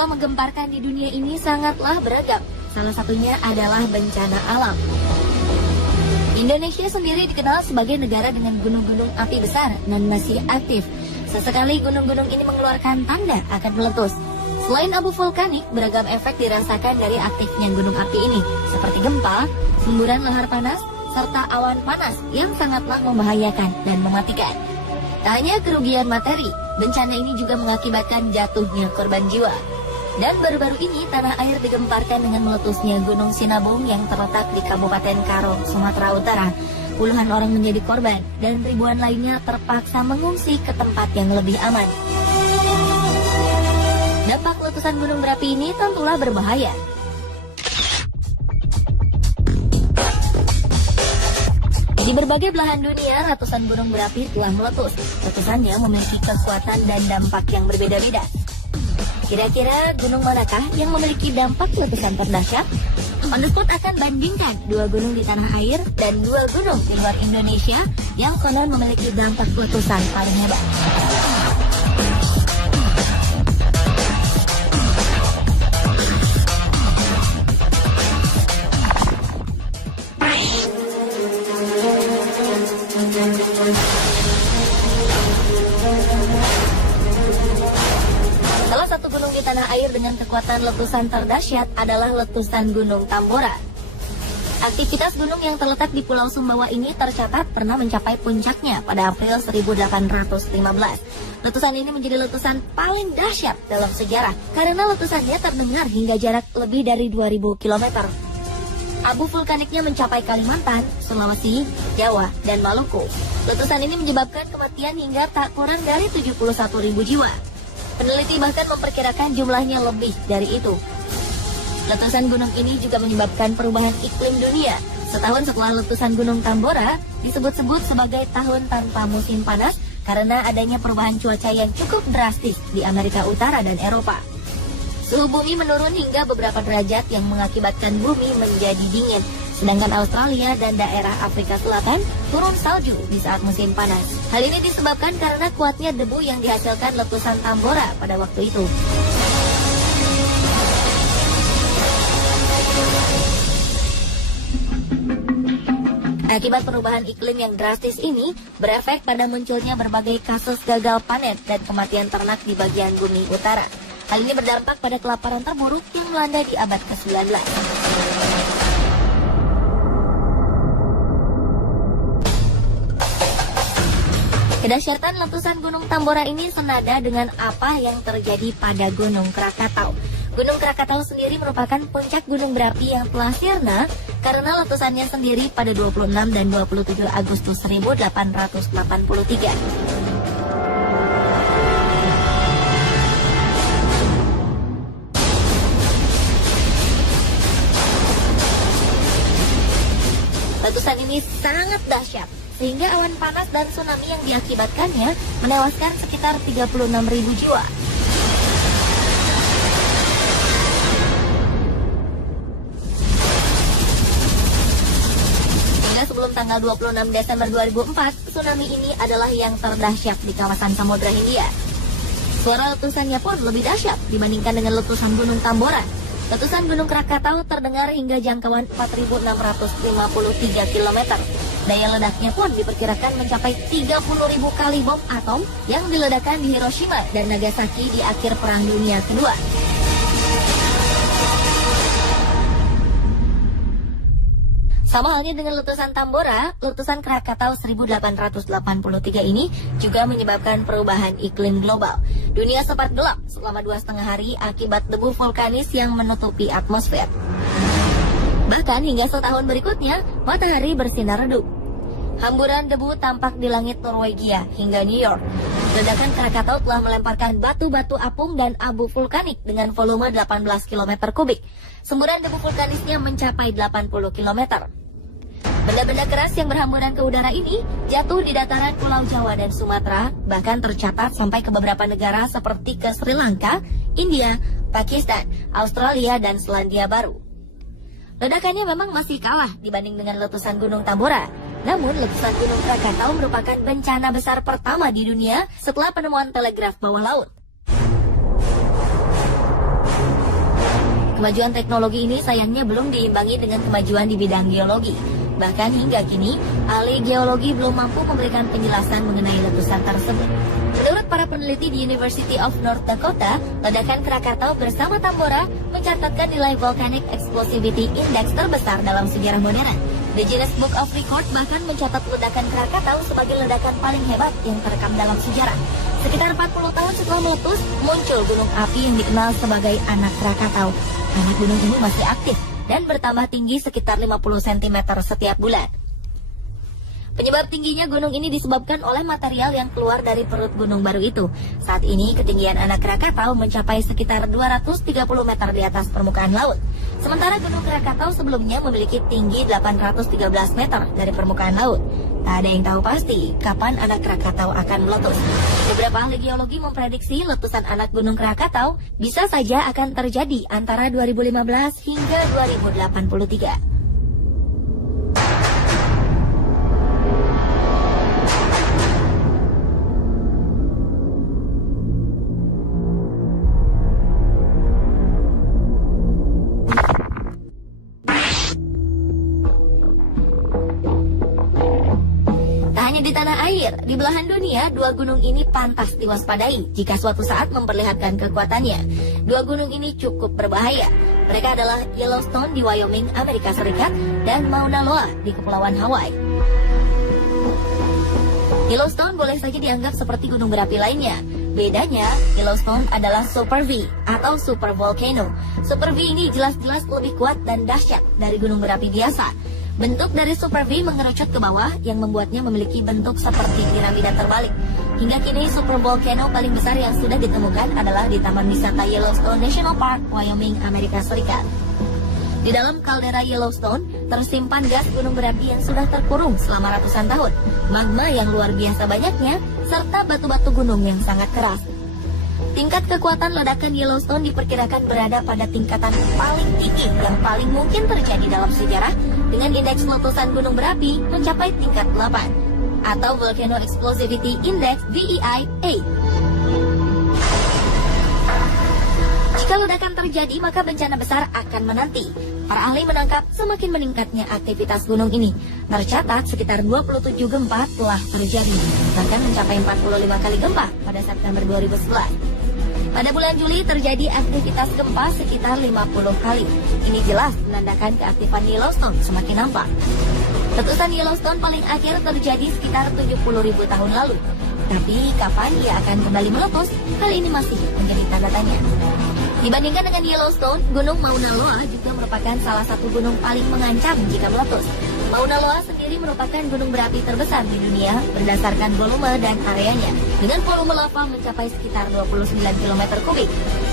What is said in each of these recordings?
Peristiwa menggemparkan di dunia ini sangatlah beragam. Salah satunya adalah bencana alam. Indonesia sendiri dikenal sebagai negara dengan gunung-gunung api besar dan masih aktif. Sesekali gunung-gunung ini mengeluarkan tanda akan meletus. Selain abu vulkanik, beragam efek dirasakan dari aktifnya gunung api ini, seperti gempa, semburan lahar panas, serta awan panas yang sangatlah membahayakan dan mematikan. Tak hanya kerugian materi, bencana ini juga mengakibatkan jatuhnya korban jiwa. Dan baru-baru ini tanah air digemparkan dengan meletusnya Gunung Sinabung yang terletak di Kabupaten Karo, Sumatera Utara. Puluhan orang menjadi korban dan ribuan lainnya terpaksa mengungsi ke tempat yang lebih aman. Dampak letusan gunung berapi ini tentulah berbahaya. Di berbagai belahan dunia, ratusan gunung berapi telah meletus. Letusannya memiliki kekuatan dan dampak yang berbeda-beda. Kira-kira gunung manakah yang memiliki dampak letusan terdahsyat? On the spot akan bandingkan 2 gunung di tanah air dan 2 gunung di luar Indonesia yang konon memiliki dampak letusan paling hebat. Salah satu gunung di tanah air dengan kekuatan letusan terdahsyat adalah letusan Gunung Tambora. Aktivitas gunung yang terletak di Pulau Sumbawa ini tercatat pernah mencapai puncaknya pada April 1815. Letusan ini menjadi letusan paling dahsyat dalam sejarah karena letusannya terdengar hingga jarak lebih dari 2000 km. Abu vulkaniknya mencapai Kalimantan, Sulawesi, Jawa, dan Maluku. Letusan ini menyebabkan kematian hingga tak kurang dari 71.000 jiwa. Peneliti bahkan memperkirakan jumlahnya lebih dari itu. Letusan gunung ini juga menyebabkan perubahan iklim dunia. Setahun setelah letusan Gunung Tambora, disebut-sebut sebagai tahun tanpa musim panas karena adanya perubahan cuaca yang cukup drastis di Amerika Utara dan Eropa. Suhu bumi menurun hingga beberapa derajat yang mengakibatkan bumi menjadi dingin. Sedangkan Australia dan daerah Afrika Selatan turun salju di saat musim panas. Hal ini disebabkan karena kuatnya debu yang dihasilkan letusan Tambora pada waktu itu. Akibat perubahan iklim yang drastis ini berefek pada munculnya berbagai kasus gagal panen dan kematian ternak di bagian bumi utara. Hal ini berdampak pada kelaparan terburuk yang melanda di abad ke-19. Kedahsyatan letusan Gunung Tambora ini senada dengan apa yang terjadi pada Gunung Krakatau. Gunung Krakatau sendiri merupakan puncak gunung berapi yang telah sirna karena letusannya sendiri pada 26 dan 27 Agustus 1883. Letusan ini sangat dahsyat, sehingga awan panas dan tsunami yang diakibatkannya menewaskan sekitar 36.000 jiwa. Hingga sebelum tanggal 26 Desember 2004, tsunami ini adalah yang terdahsyat di kawasan Samudra Hindia. Suara letusannya pun lebih dahsyat dibandingkan dengan letusan Gunung Tambora. Letusan Gunung Krakatau terdengar hingga jangkauan 4.653 km. Daya ledaknya pun diperkirakan mencapai 30.000 kali bom atom yang diledakkan di Hiroshima dan Nagasaki di akhir Perang Dunia Kedua. Sama halnya dengan letusan Tambora, letusan Krakatau 1883 ini juga menyebabkan perubahan iklim global. Dunia sempat gelap selama 2,5 hari akibat debu vulkanis yang menutupi atmosfer. Bahkan hingga setahun berikutnya, matahari bersinar redup. Hamburan debu tampak di langit Norwegia hingga New York. Ledakan Krakatau telah melemparkan batu-batu apung dan abu vulkanik dengan volume 18 km kubik. Semburan debu vulkanisnya mencapai 80 km. Benda-benda keras yang berhamburan ke udara ini jatuh di dataran Pulau Jawa dan Sumatera, bahkan tercatat sampai ke beberapa negara seperti ke Sri Lanka, India, Pakistan, Australia, dan Selandia Baru. Ledakannya memang masih kalah dibanding dengan letusan Gunung Tambora. Namun, letusan Gunung Krakatau merupakan bencana besar pertama di dunia setelah penemuan telegraf bawah laut. Kemajuan teknologi ini sayangnya belum diimbangi dengan kemajuan di bidang geologi. Bahkan hingga kini, ahli geologi belum mampu memberikan penjelasan mengenai letusan tersebut. Menurut para peneliti di University of North Dakota, ledakan Krakatau bersama Tambora mencatatkan nilai Volcanic Explosivity Index terbesar dalam sejarah modern. The Guinness Book of Record bahkan mencatat ledakan Krakatau sebagai ledakan paling hebat yang terekam dalam sejarah. Sekitar 40 tahun setelah meletus, muncul gunung api yang dikenal sebagai Anak Krakatau. Anak gunung ini masih aktif dan bertambah tinggi sekitar 50 cm setiap bulan. Penyebab tingginya gunung ini disebabkan oleh material yang keluar dari perut gunung baru itu. Saat ini ketinggian Anak Krakatau mencapai sekitar 230 meter di atas permukaan laut. Sementara gunung Krakatau sebelumnya memiliki tinggi 813 meter dari permukaan laut. Tak ada yang tahu pasti kapan Anak Krakatau akan meletus. Beberapa ahli geologi memprediksi letusan anak gunung Krakatau bisa saja akan terjadi antara 2015 hingga 2083. Di tanah air, di belahan dunia, dua gunung ini pantas diwaspadai jika suatu saat memperlihatkan kekuatannya. Dua gunung ini cukup berbahaya. Mereka adalah Yellowstone di Wyoming, Amerika Serikat, dan Mauna Loa di Kepulauan Hawaii. Yellowstone boleh saja dianggap seperti gunung berapi lainnya. Bedanya, Yellowstone adalah Super V atau Super Volcano. Super V ini jelas-jelas lebih kuat dan dahsyat dari gunung berapi biasa. Bentuk dari Super V mengerucut ke bawah yang membuatnya memiliki bentuk seperti piramida terbalik. Hingga kini Super Volcano paling besar yang sudah ditemukan adalah di Taman Wisata Yellowstone National Park, Wyoming, Amerika Serikat. Di dalam kaldera Yellowstone tersimpan gas gunung berapi yang sudah terkurung selama ratusan tahun, magma yang luar biasa banyaknya, serta batu-batu gunung yang sangat keras. Tingkat kekuatan ledakan Yellowstone diperkirakan berada pada tingkatan paling tinggi yang paling mungkin terjadi dalam sejarah, dengan indeks letusan gunung berapi mencapai tingkat 8 atau Volcano Explosivity Index VEI 8. Jika ledakan terjadi, maka bencana besar akan menanti. Para ahli menangkap semakin meningkatnya aktivitas gunung ini. Tercatat sekitar 27 gempa telah terjadi, bahkan mencapai 45 kali gempa pada September 2011. Pada bulan Juli terjadi aktivitas gempa sekitar 50 kali. Ini jelas menandakan keaktifan Yellowstone semakin nampak. Letusan Yellowstone paling akhir terjadi sekitar 70.000 tahun lalu. Tapi kapan ia akan kembali meletus, hal ini masih menjadi tanda tanya. Dibandingkan dengan Yellowstone, Gunung Mauna Loa juga merupakan salah satu gunung paling mengancam jika meletus. Mauna Loa sendiri merupakan gunung berapi terbesar di dunia berdasarkan volume dan areanya, dengan volume lava mencapai sekitar 29 km kubik.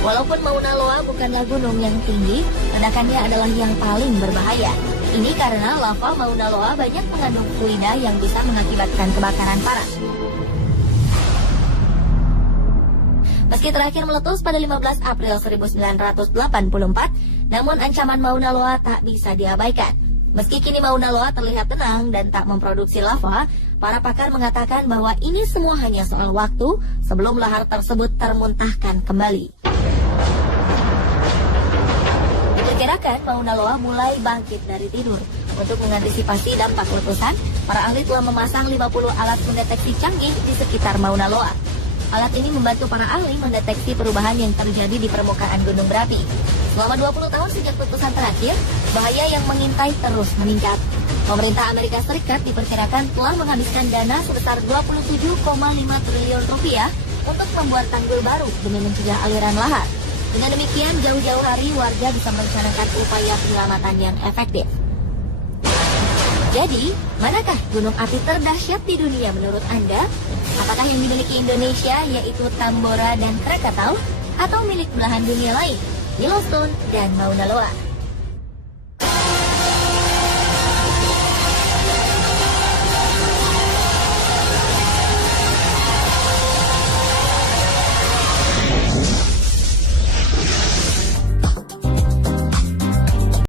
Walaupun Mauna Loa bukanlah gunung yang tinggi, ledakannya adalah yang paling berbahaya. Ini karena lava Mauna Loa banyak mengandung fluida yang bisa mengakibatkan kebakaran parah. Meski terakhir meletus pada 15 April 1984, namun ancaman Mauna Loa tak bisa diabaikan. Meski kini Mauna Loa terlihat tenang dan tak memproduksi lava, para pakar mengatakan bahwa ini semua hanya soal waktu sebelum lahar tersebut termuntahkan kembali. Diperkirakan Mauna Loa mulai bangkit dari tidur. Untuk mengantisipasi dampak letusan, para ahli telah memasang 50 alat mendeteksi canggih di sekitar Mauna Loa. Alat ini membantu para ahli mendeteksi perubahan yang terjadi di permukaan gunung berapi. Selama 20 tahun sejak letusan terakhir, bahaya yang mengintai terus meningkat. Pemerintah Amerika Serikat diperkirakan telah menghabiskan dana sebesar 27,5 triliun rupiah untuk membuat tanggul baru demi mencegah aliran lahar. Dengan demikian, jauh-jauh hari warga bisa merencanakan upaya penyelamatan yang efektif. Jadi, manakah gunung api terdahsyat di dunia menurut Anda? Apakah yang dimiliki Indonesia yaitu Tambora dan Krakatau, atau milik belahan dunia lain, Yellowstone dan Mauna Loa?